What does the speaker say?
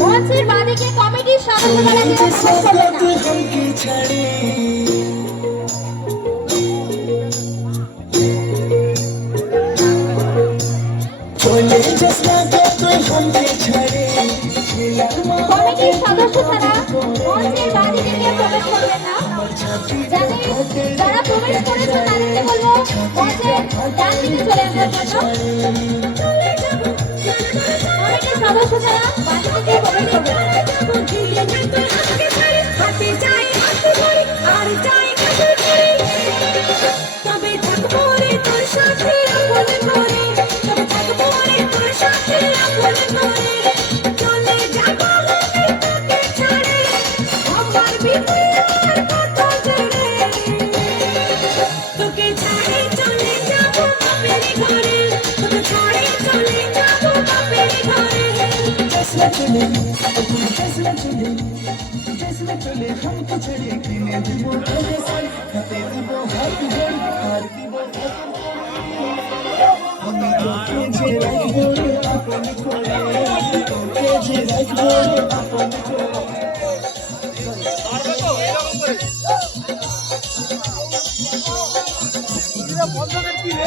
মঞ্চের বাদিকে কমিটির সদস্যরা কমিটির সদস্য ছাড়া মঞ্চের বাদিকে কেউ প্রবেশ করবেন না। যারা প্রবেশ করেছেন তাদেরকে বলবো মঞ্চের ডান দিকে চলে আসার জন্য। কমিটির সদস্য ছাড়া বাদিকে কেউ প্রবেশ করবেন না। हमको छड़े किने दिबो तोरे साल खाते दिबो हाथ जोड़ हार दिबो हम तो तुझे राखबो रे अपन कोले तुझे राखबो रे अपन कोले এরকম করে এরা বন্ধনের কি রে